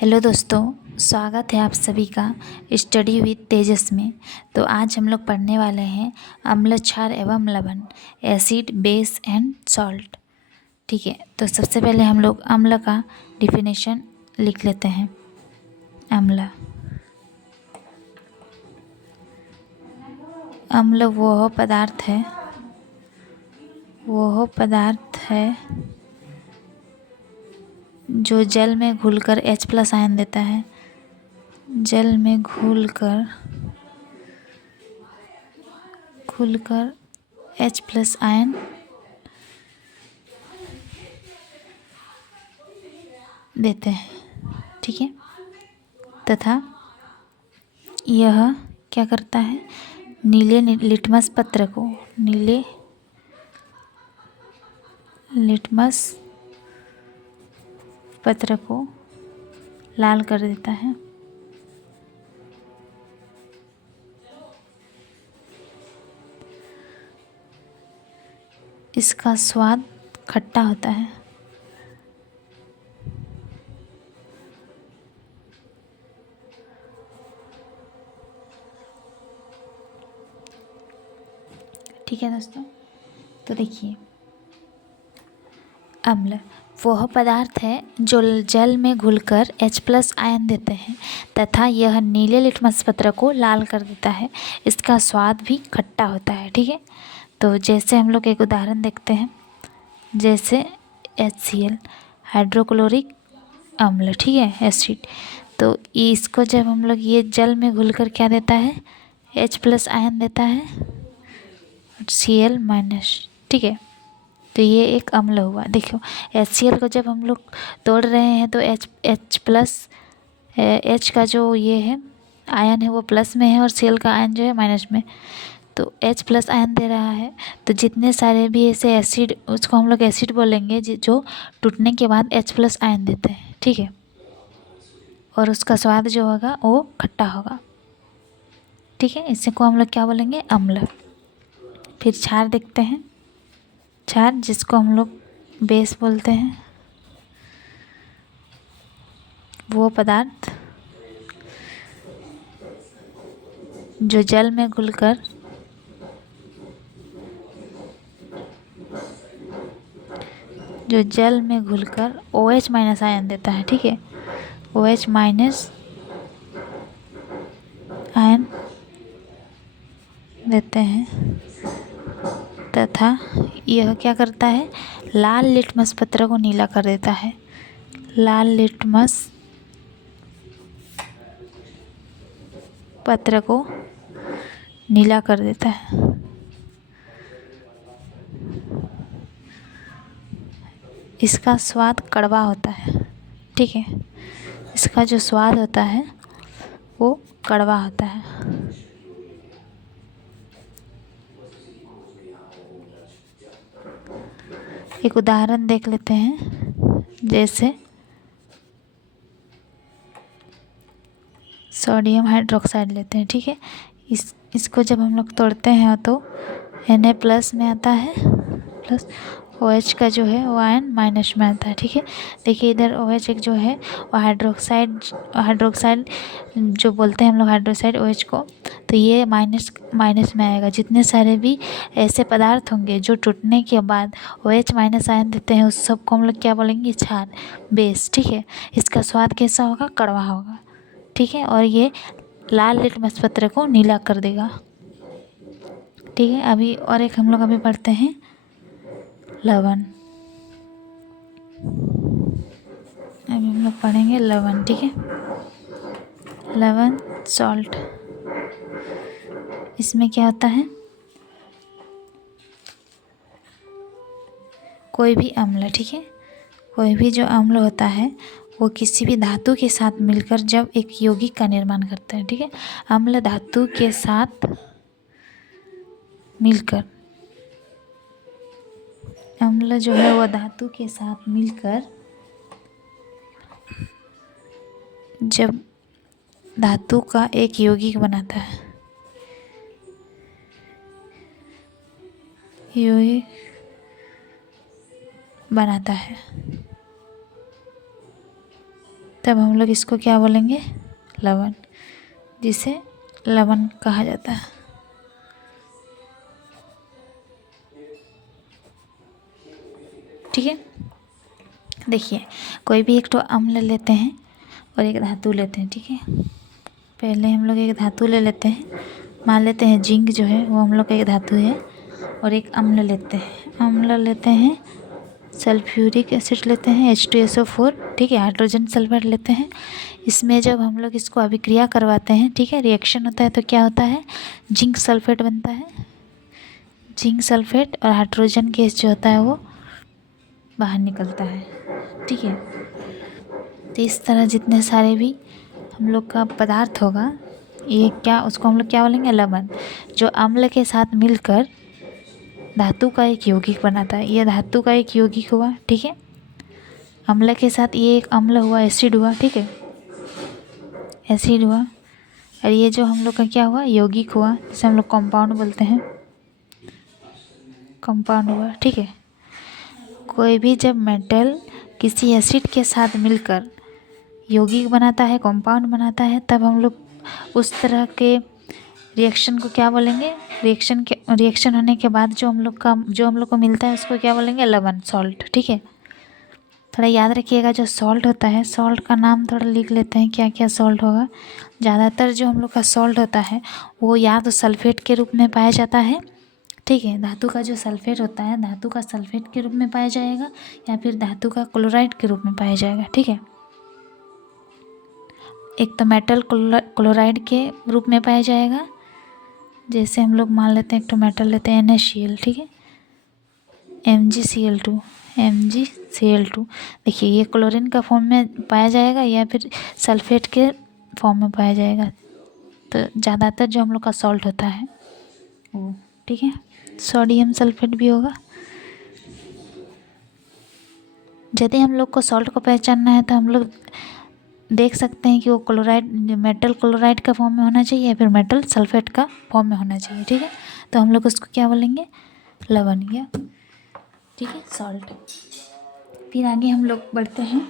Hello दोस्तों, स्वागत है आप सभी का स्टडी विद तेजस में। तो आज हम लोग पढ़ने वाले हैं अम्ल, क्षार एवं लवण, एसिड, बेस एंड सॉल्ट। ठीक है, तो सबसे पहले हम लोग अम्ल का डिफिनेशन लिख लेते हैं। अम्ल अम्ल वह पदार्थ है जो जल में घुलकर H+ आयन देता है। जल में घुलकर H+ आयन देते हैं। ठीक है, तथा यह क्या करता है, नीले लिटमस पत्र को लाल कर देता है। इसका स्वाद खट्टा होता है। ठीक है दोस्तों, तो देखिए, अम्ल वह पदार्थ है जो जल में घुलकर H+ आयन देते हैं तथा यह नीले लिटमस पत्र को लाल कर देता है। इसका स्वाद भी खट्टा होता है। ठीक है, तो जैसे हम लोग एक उदाहरण देखते हैं, जैसे HCl, हाइड्रोक्लोरिक अम्ल। ठीक है, एसिड। तो इसको जब हम लोग ये जल में घुलकर क्या देता है, H+ आयन देता है, Cl-। ठीक है, तो ये एक अम्ल हुआ। देखो, HCl को जब हम लोग तोड़ रहे हैं तो H का जो ये है आयन है वो प्लस में है और Cl का आयन जो है माइनस में, तो H+ आयन दे रहा है। तो जितने सारे भी ऐसे एसिड, उसको हम लोग एसिड बोलेंगे जो टूटने के बाद H+ आयन देते हैं। ठीक है, और उसका स्वाद जो होगा वो खट्टा होगा। ठीक है, इसी को हम लोग क्या बोलेंगे, अम्ल। फिर क्षार देखते हैं। क्षार, जिसको हम लोग बेस बोलते हैं, वो पदार्थ जो जल में घुलकर OH- आयन देता है। ठीक है, OH- आयन देते हैं तथा यह क्या करता है, लाल लिटमस पत्र को नीला कर देता है। लाल लिटमस पत्र को नीला कर देता है। इसका स्वाद कड़वा होता है। ठीक है, इसका जो स्वाद होता है वो कड़वा होता है। एक उदाहरण देख लेते हैं, जैसे सोडियम हाइड्रोक्साइड लेते हैं। ठीक है, इसको जब हम लोग तोड़ते हैं तो Na+ में आता है प्लस, OH का जो है वो आयन माइनस में आता है। ठीक है, देखिए इधर OH एक जो है वो हाइड्रोक्साइड जो बोलते हैं हम लोग हाइड्रोक्साइड OH को, तो ये माइनस में आएगा। जितने सारे भी ऐसे पदार्थ होंगे जो टूटने के बाद OH- आयन देते हैं, उस सबको हम लोग क्या बोलेंगे, क्षार, बेस। ठीक है, इसका स्वाद कैसा होगा, कड़वा होगा। ठीक है, और ये लाल लिटमस पत्र को नीला कर देगा। ठीक है, अभी और एक हम लोग अभी पढ़ते हैं, लवण। अभी हम लोग पढ़ेंगे लवण। ठीक है, लवण, सॉल्ट। इसमें क्या होता है, कोई भी अम्ल, ठीक है, कोई भी जो अम्ल होता है वो किसी भी धातु के साथ मिलकर जब एक यौगिक का निर्माण करता है। ठीक है, अम्ल धातु के साथ मिलकर, अम्ल जो है वो धातु के साथ मिलकर जब धातु का एक यौगिक बनाता है, यौगिक बनाता है। तब हम लोग इसको क्या बोलेंगे, लवण, जिसे लवण कहा जाता है। ठीक है, देखिए कोई भी एक तो अम्ल लेते हैं और एक धातु लेते हैं। ठीक है, पहले हम लोग एक धातु ले लेते हैं, मान लेते हैं जिंक जो है वो हम लोग का एक धातु है, और एक अम्ल लेते हैं, अम्ल लेते हैं सल्फ्यूरिक एसिड लेते हैं H2SO4। ठीक है, हाइड्रोजन सल्फाइड लेते हैं। इसमें जब हम लोग इसको अभिक्रिया करवाते हैं, ठीक है, रिएक्शन होता है तो क्या होता है, जिंक सल्फेट बनता है, जिंक सल्फेट, और हाइड्रोजन गैस जो होता है वो बाहर निकलता है। ठीक है, तो इस तरह जितने सारे भी हम लोग का पदार्थ होगा, ये क्या, उसको हम लोग क्या बोलेंगे, लवण, जो अम्ल के साथ मिलकर धातु का एक यौगिक बनाता है। ये धातु का एक यौगिक हुआ। ठीक है, अम्ल के साथ ये एक अम्ल हुआ, एसिड हुआ। ठीक है, एसिड हुआ, और ये जो हम लोग का क्या हुआ, यौगिक हुआ, जिसे हम लोग कंपाउंड बोलते हैं, कंपाउंड हुआ। ठीक है, कोई भी जब मेटल किसी एसिड के साथ मिलकर यौगिक बनाता है, कंपाउंड बनाता है, तब हम लोग उस तरह के रिएक्शन को क्या बोलेंगे, रिएक्शन होने के बाद जो हम लोग को मिलता है उसको क्या बोलेंगे, लवण, सॉल्ट। ठीक है, थोड़ा याद रखिएगा, जो सॉल्ट होता है, सॉल्ट का नाम थोड़ा लिख लेते हैं, क्या क्या सॉल्ट होगा। ज़्यादातर जो हम लोग का सॉल्ट होता है वो या तो सल्फेट के रूप में पाया जाता है। ठीक है, धातु का जो सल्फेट होता है, धातु का सल्फेट के रूप में पाया जाएगा, या फिर धातु का क्लोराइड के रूप में पाया जाएगा। ठीक है, एक तो मेटल क्लोराइड के रूप में पाया जाएगा, जैसे हम लोग मान लेते हैं, एक तो मेटल लेते हैं NaCl। ठीक है, MgCl2, MgCl2, देखिए ये क्लोरीन का फॉर्म में पाया जाएगा या फिर सल्फेट के फॉर्म में पाया जाएगा। तो ज़्यादातर जो हम लोग का सॉल्ट होता है वो, ठीक है, सोडियम सल्फेट भी होगा। यदि हम लोग को सॉल्ट को पहचानना है तो हम लोग देख सकते हैं कि वो क्लोराइड, मेटल क्लोराइड का फॉर्म में होना चाहिए या फिर मेटल सल्फेट का फॉर्म में होना चाहिए। ठीक है, तो हम लोग उसको क्या बोलेंगे, लवण, या ठीक है, सॉल्ट। फिर आगे हम लोग बढ़ते हैं।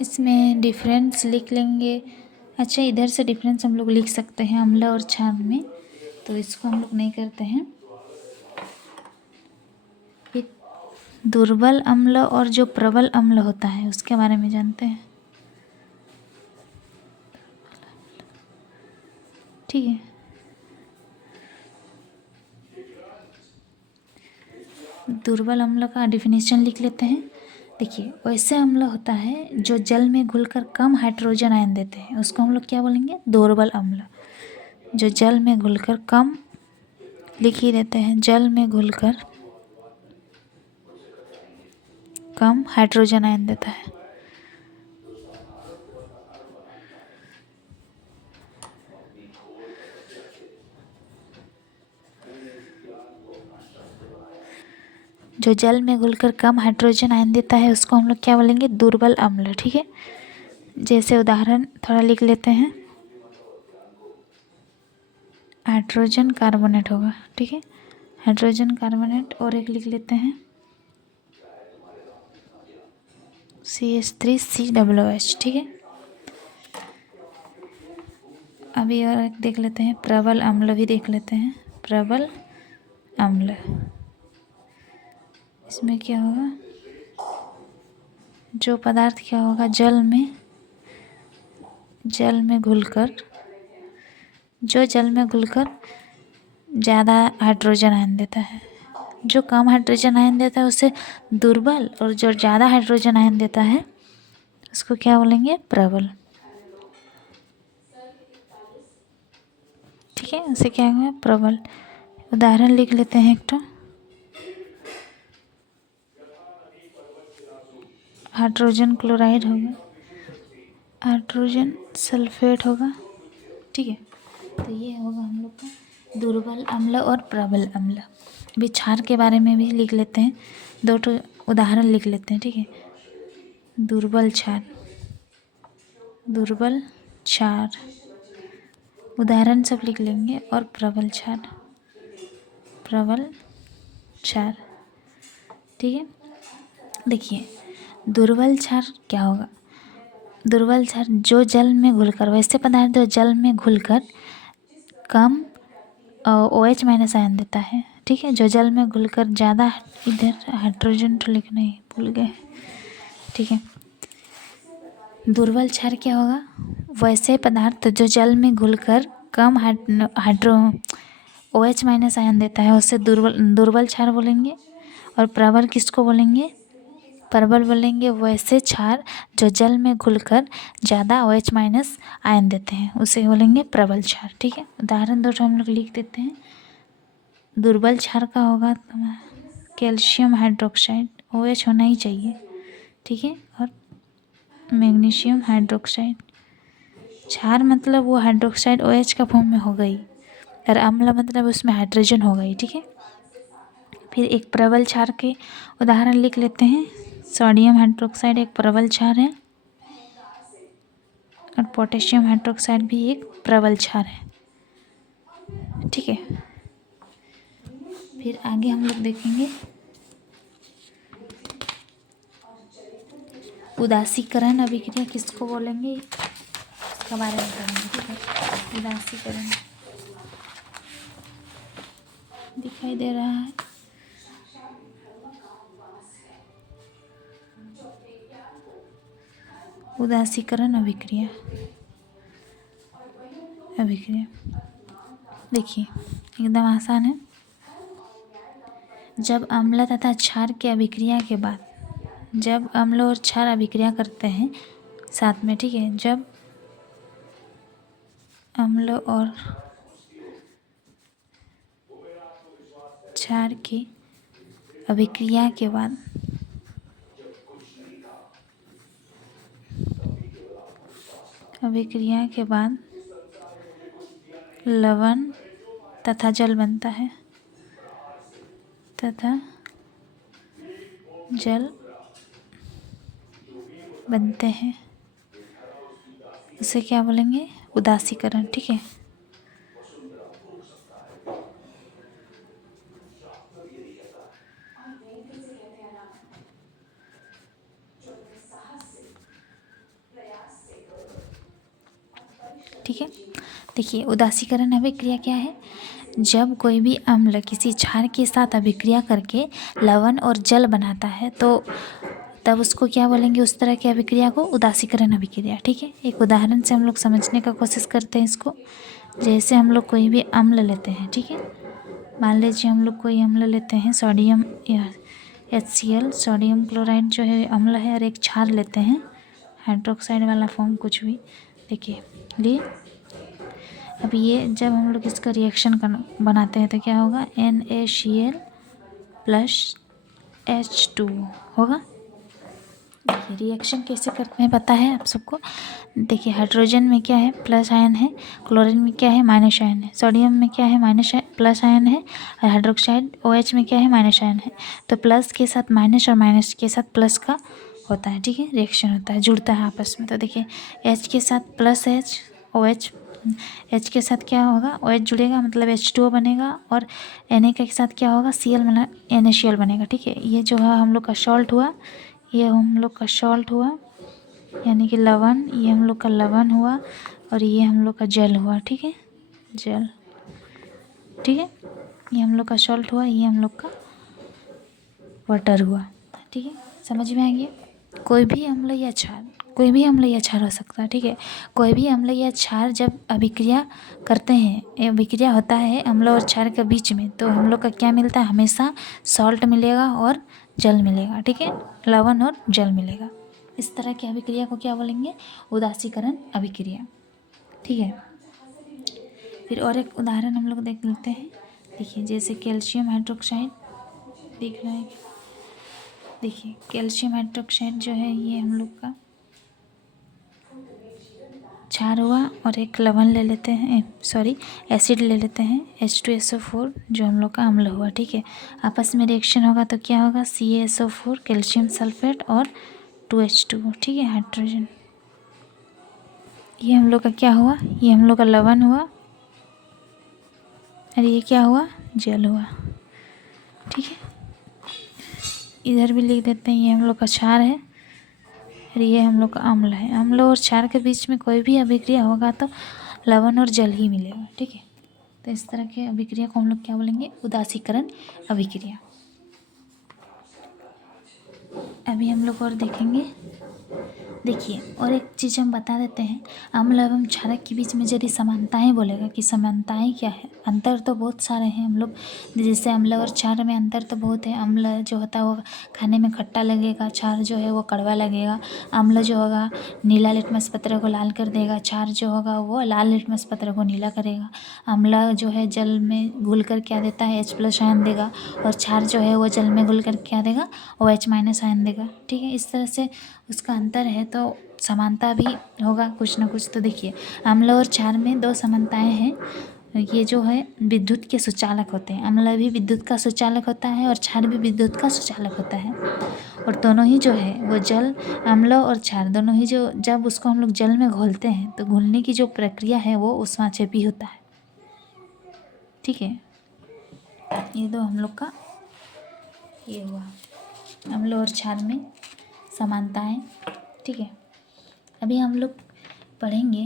इसमें डिफरेंस लिख लेंगे। अच्छा, इधर से डिफरेंस हम लोग लिख सकते हैं अम्ल और क्षार में, तो इसको हम लोग नहीं करते हैं। फिर दुर्बल अम्ल और जो प्रबल अम्ल होता है उसके बारे में जानते हैं। ठीक है, दुर्बल अम्ल का डिफिनीशन लिख लेते हैं। देखिए, वैसे अम्ल होता है जो जल में घुलकर कम हाइड्रोजन आयन देते हैं, उसको हम लोग क्या बोलेंगे, दुर्बल अम्ल। जो जल में घुलकर कम, लिख ही देते हैं, जल में घुलकर कम हाइड्रोजन आयन देता है। जो जल में घुलकर कम हाइड्रोजन आयन देता है उसको हम लोग क्या बोलेंगे, दुर्बल अम्ल। ठीक है, जैसे उदाहरण थोड़ा लिख लेते हैं, हाइड्रोजन कार्बोनेट होगा। ठीक है, हाइड्रोजन कार्बोनेट, और एक लिख लेते हैं CH3COOH। ठीक है, अभी और एक देख लेते हैं, प्रबल अम्ल भी देख लेते हैं, प्रबल अम्ल। इसमें क्या होगा, जो पदार्थ क्या होगा, जल में घुलकर, जो जल में घुलकर ज़्यादा हाइड्रोजन आयन देता है। जो कम हाइड्रोजन आयन देता है उसे दुर्बल, और जो ज़्यादा हाइड्रोजन आयन देता है उसको क्या बोलेंगे, प्रबल। ठीक है, उसे क्या होगा, प्रबल। उदाहरण लिख लेते हैं, एक तो हाइड्रोजन क्लोराइड होगा, हाइड्रोजन सल्फेट होगा। ठीक है, तो ये होगा हम लोग का दुर्बल अम्ल और प्रबल अम्ल। अभी क्षार के बारे में भी लिख लेते हैं, दो तो उदाहरण लिख लेते हैं। ठीक है, दुर्बल क्षार, दुर्बल क्षार, उदाहरण सब लिख लेंगे और प्रबल क्षार। ठीक है, देखिए दुर्बल क्षार क्या होगा। दुर्बल क्षार जो जल में घुलकर, वैसे पदार्थ जो जल में घुलकर कम OH माइनस आयन देता है। ठीक है, जो जल में घुलकर ज़्यादा, इधर हाइड्रोजन तो लिखना ही भूल गए। ठीक है, दुर्बल क्षार क्या होगा, वैसे पदार्थ जो जल में घुलकर कम OH माइनस आयन देता है, उससे दुर्बल क्षार बोलेंगे। और प्रबल किसको बोलेंगे, प्रबल बोलेंगे वैसे क्षार जो जल में घुलकर ज़्यादा OH माइनस आयन देते हैं, उसे बोलेंगे प्रबल क्षार। ठीक है, उदाहरण 2 हम लोग लिख देते हैं। दुर्बल क्षार का होगा कैल्शियम हाइड्रोक्साइड, OH होना ही चाहिए। ठीक है, और मैग्नीशियम हाइड्रोक्साइड। क्षार मतलब वो हाइड्रोक्साइड OH का फॉर्म में हो गई, और अम्ल मतलब उसमें हाइड्रोजन हो गई। ठीक है, फिर एक प्रबल क्षार के उदाहरण लिख लेते हैं। सोडियम हाइड्रोक्साइड एक प्रबल क्षार है, और पोटेशियम हाइड्रोक्साइड भी एक प्रबल क्षार है। ठीक है, फिर आगे हम लोग देखेंगे उदासीकरण अभिक्रिया किसको बोलेंगे, इसके बारे में पढ़ेंगे। ठीक है, उदासीकरण दिखाई दे रहा है। उदासीकरण अभिक्रिया देखिए एकदम आसान है। जब अम्ल तथा क्षार की अभिक्रिया के बाद, जब अम्ल और क्षार अभिक्रिया करते हैं साथ में, ठीक है, जब अम्ल और क्षार की अभिक्रिया के बाद लवण तथा जल बनता है, बनते हैं, उसे क्या बोलेंगे, उदासीकरण। ठीक है, ठीक है, देखिए उदासीकरण अभिक्रिया क्या है। जब कोई भी अम्ल किसी क्षार के साथ अभिक्रिया करके लवण और जल बनाता है, तो तब उसको क्या बोलेंगे, उस तरह की अभिक्रिया को उदासीकरण अभिक्रिया। ठीक है, एक उदाहरण से हम लोग समझने का कोशिश करते हैं इसको। जैसे हम लोग कोई भी अम्ल लेते हैं, ठीक है, मान लीजिए हम लोग कोई अम्ल लेते हैं, सोडियम या HCl, सोडियम क्लोराइड जो है अम्ल है, और एक क्षार लेते हैं हाइड्रोक्साइड वाला फॉर्म कुछ भी, देखिए लिए। अब ये जब हम लोग इसका रिएक्शन बनाते हैं तो क्या होगा, NaCl प्लस H2O होगा। देखिए रिएक्शन कैसे करते हैं पता है आप सबको। देखिए हाइड्रोजन में क्या है, प्लस आयन है, क्लोरीन में क्या है, माइनस आयन है, सोडियम में क्या है, प्लस आयन है, और हाइड्रोक्साइड OH में क्या है, माइनस आयन है। तो प्लस के साथ माइनस और माइनस के साथ प्लस का होता है। ठीक है, रिएक्शन होता है, जुड़ता है आपस में। तो देखिए H के साथ प्लस H, OH, H के साथ क्या होगा, OH जुड़ेगा मतलब H2O बनेगा, और Na के साथ क्या होगा, Cl मतलब NaCl बनेगा। ठीक है, ये जो है हम लोग का सॉल्ट हुआ, ये हम लोग का सॉल्ट हुआ यानी कि लवण, ये हम लोग का लवण हुआ, और ये हम लोग का जल हुआ। ठीक है, जल। ठीक है, ये हम लोग का सॉल्ट हुआ, ये हम लोग का वाटर हुआ। ठीक है, समझ में आ गया। कोई भी अम्ल या क्षार हो सकता है। ठीक है, कोई भी अम्ल या क्षार जब अभिक्रिया करते हैं, अभिक्रिया होता है अम्ल और क्षार के बीच में, तो हम लोग का क्या मिलता है, हमेशा सॉल्ट मिलेगा और जल मिलेगा। ठीक है, लवण और जल मिलेगा। इस तरह की अभिक्रिया को क्या बोलेंगे, उदासीकरण अभिक्रिया। ठीक है, फिर और एक उदाहरण हम लोग देख लेते हैं। देखिए जैसे कैल्शियम हाइड्रोक्साइड दिख रहा है, देखिए कैल्शियम हाइड्रोक्साइड जो है ये हम लोग का क्षार हुआ, और एक लवण ले लेते हैं, सॉरी एसिड ले लेते हैं, H2SO4 जो हम लोग का अम्ल हुआ। ठीक है, आपस में रिएक्शन होगा तो क्या होगा, CaSO4 कैल्शियम सल्फेट और 2H2O। ठीक है, हाइड्रोजन। ये हम लोग का क्या हुआ, ये हम लोग का लवण हुआ, और ये क्या हुआ, जल हुआ। ठीक है, इधर भी लिख देते हैं, ये हम लोग का क्षार है और ये हम लोग का अम्ल है। अम्ल और क्षार के बीच में कोई भी अभिक्रिया होगा तो लवण और जल ही मिलेगा। ठीक है, तो इस तरह के अभिक्रिया को हम लोग क्या बोलेंगे, उदासीकरण अभिक्रिया। अभी हम लोग और देखेंगे। देखिए, और एक चीज़ हम बता देते हैं, अम्ल एवं क्षारक के बीच में यदि समानताएं बोलेगा कि समानताएं क्या है, अंतर तो बहुत सारे हैं हम लोग, जैसे अम्ल और क्षार में अंतर तो बहुत है। अम्ल जो होता है वो खाने में खट्टा लगेगा, क्षार जो है वो कड़वा लगेगा। अम्ल जो होगा नीला लिटमस पत्र को लाल कर देगा, क्षार जो होगा वो लाल लिटमस पत्र को नीला करेगा। अम्ल जो है जल में घुल कर क्या देता है, H+ आयन देगा, और क्षार जो है वो जल में घुल कर क्या देगा, OH- आयन देगा। ठीक है, इस तरह से उसका अंतर है तो समानता भी होगा कुछ ना कुछ। तो देखिए, अम्ल और क्षार में दो समानताएं हैं, ये जो है विद्युत के सुचालक होते हैं। अम्ल भी विद्युत का सुचालक होता है और क्षार भी विद्युत का सुचालक होता है। और दोनों ही जो है वो जल, अम्ल और क्षार दोनों ही जो, जब उसको हम लोग जल में घोलते हैं तो घुलने की जो प्रक्रिया है वो ऊष्माक्षेपी होता है। ठीक है, ये दो हम लोग का ये हुआ अम्ल और क्षार में समानताएं। ठीक है, अभी हम लोग पढ़ेंगे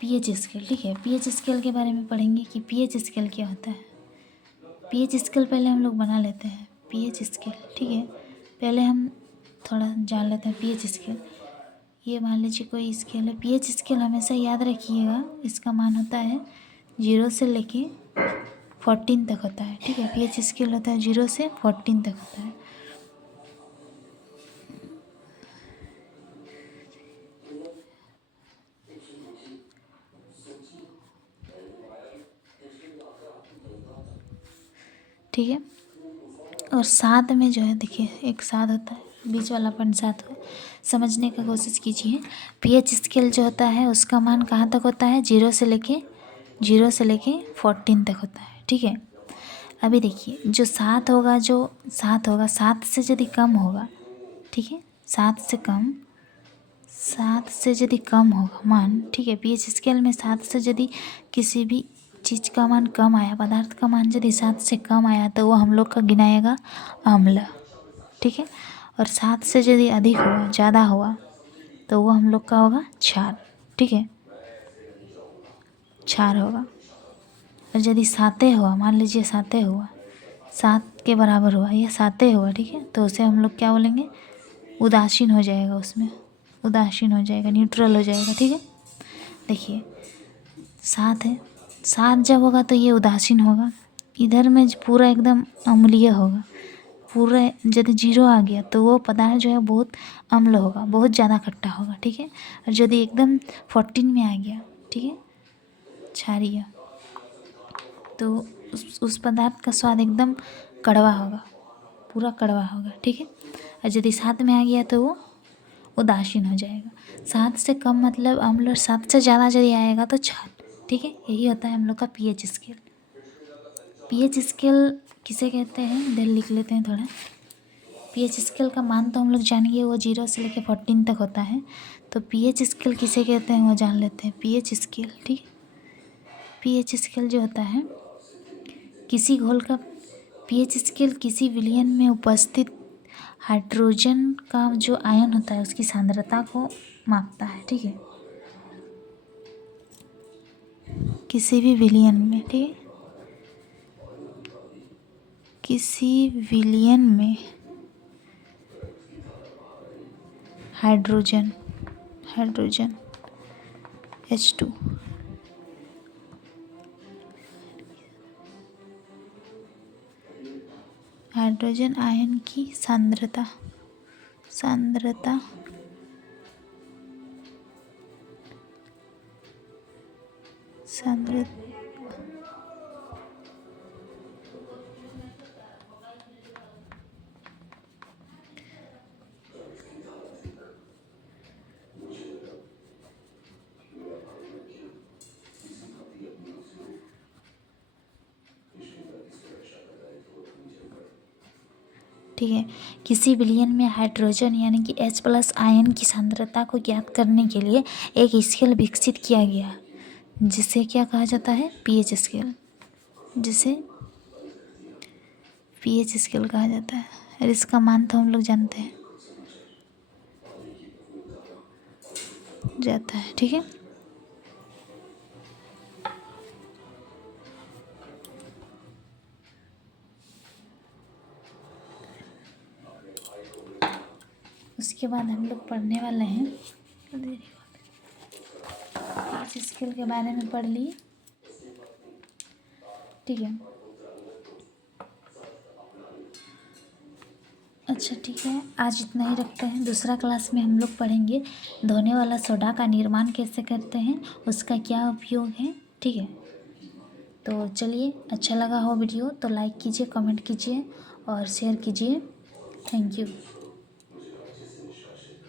पीएच स्केल। ठीक है, पीएच स्केल के बारे में पढ़ेंगे कि पीएच स्केल क्या होता है। पीएच स्केल पहले हम लोग बना लेते हैं, पीएच स्केल। ठीक है, पहले हम थोड़ा जान लेते हैं पीएच स्केल। ये मान लीजिए कोई स्केल है, पीएच स्केल हमेशा याद रखिएगा, इसका मान होता है 0 से लेके 14 तक होता है। ठीक है, पीएच स्केल होता है 0 से 14 तक होता है। ठीक है, और साथ में जो है देखिए एक साथ होता है, बीच वाला पॉइंट साथ हो, समझने का कोशिश कीजिए। पीएच स्केल जो होता है उसका मान कहाँ तक होता है, 0 से लेके 14 तक होता है। ठीक है, अभी देखिए जो 7 होगा, जो 7 होगा 7 से यदि कम होगा, ठीक है, 7 से यदि कम होगा मान, ठीक है, पीएच स्केल में 7 से यदि किसी भी चीज़ का मान कम आया, पदार्थ का मान यदि 7 से कम आया तो वो हम लोग का गिनाएगा अम्ल। ठीक है, और 7 से यदि अधिक हुआ, ज़्यादा हुआ तो वो हम लोग का होगा क्षार। ठीक है, क्षार होगा। और यदि 7 हुआ, मान लीजिए 7 हुआ, 7 के बराबर हुआ, ये 7 हुआ, ठीक है, तो उसे हम लोग क्या बोलेंगे, उदासीन हो जाएगा, उसमें उदासीन हो जाएगा, न्यूट्रल हो जाएगा। ठीक है, देखिए 7 है, 7 जब होगा तो ये उदासीन होगा, इधर में पूरा एकदम अम्लीय होगा। पूरा यदि 0 आ गया तो वो पदार्थ जो है बहुत अम्ल होगा, बहुत ज़्यादा खट्टा होगा। ठीक है, और यदि एकदम 14 में आ गया, ठीक है, क्षारीय, तो उस पदार्थ का स्वाद एकदम कड़वा होगा, पूरा कड़वा होगा। ठीक है, और यदि 7 में आ गया तो वो उदासीन हो जाएगा। 7 से कम मतलब अम्ल, और 7 से ज़्यादा यदि आएगा तो क्षार। ठीक है, यही होता है हम लोग का पीएच स्केल। पीएच स्केल किसे कहते हैं, इधर लिख लेते हैं थोड़ा। पीएच स्केल का मान तो हम लोग जान गए, वो 0 से लेकर 14 तक होता है। तो पीएच स्केल किसे कहते हैं वो जान लेते हैं, पीएच स्केल। ठीक है, पीएच स्केल जो होता है किसी घोल का, पीएच स्केल किसी विलयन में उपस्थित हाइड्रोजन का जो आयन होता है उसकी सांद्रता को मापता है। ठीक है, किसी भी विलयन में, ठीक है, किसी विलयन में हाइड्रोजन H2 हाइड्रोजन आयन की सांद्रता ठीक है, किसी विलयन में हाइड्रोजन यानी कि H+ आयन की सांद्रता को ज्ञात करने के लिए एक स्केल विकसित किया गया जिसे क्या कहा जाता है, पीएच स्केल। जिसे pH स्केल कहा जाता है, और इसका मान तो हम लोग जानते हैं जाता है। ठीक है, उसके बाद हम लोग पढ़ने वाले हैं pH स्केल के बारे में पढ़ लिए। ठीक है, अच्छा ठीक है, आज इतना ही रखते हैं। दूसरा क्लास में हम लोग पढ़ेंगे धोने वाला सोडा का निर्माण कैसे करते हैं, उसका क्या उपयोग है। ठीक है, तो चलिए, अच्छा लगा हो वीडियो तो लाइक कीजिए, कमेंट कीजिए और शेयर कीजिए। Thank you.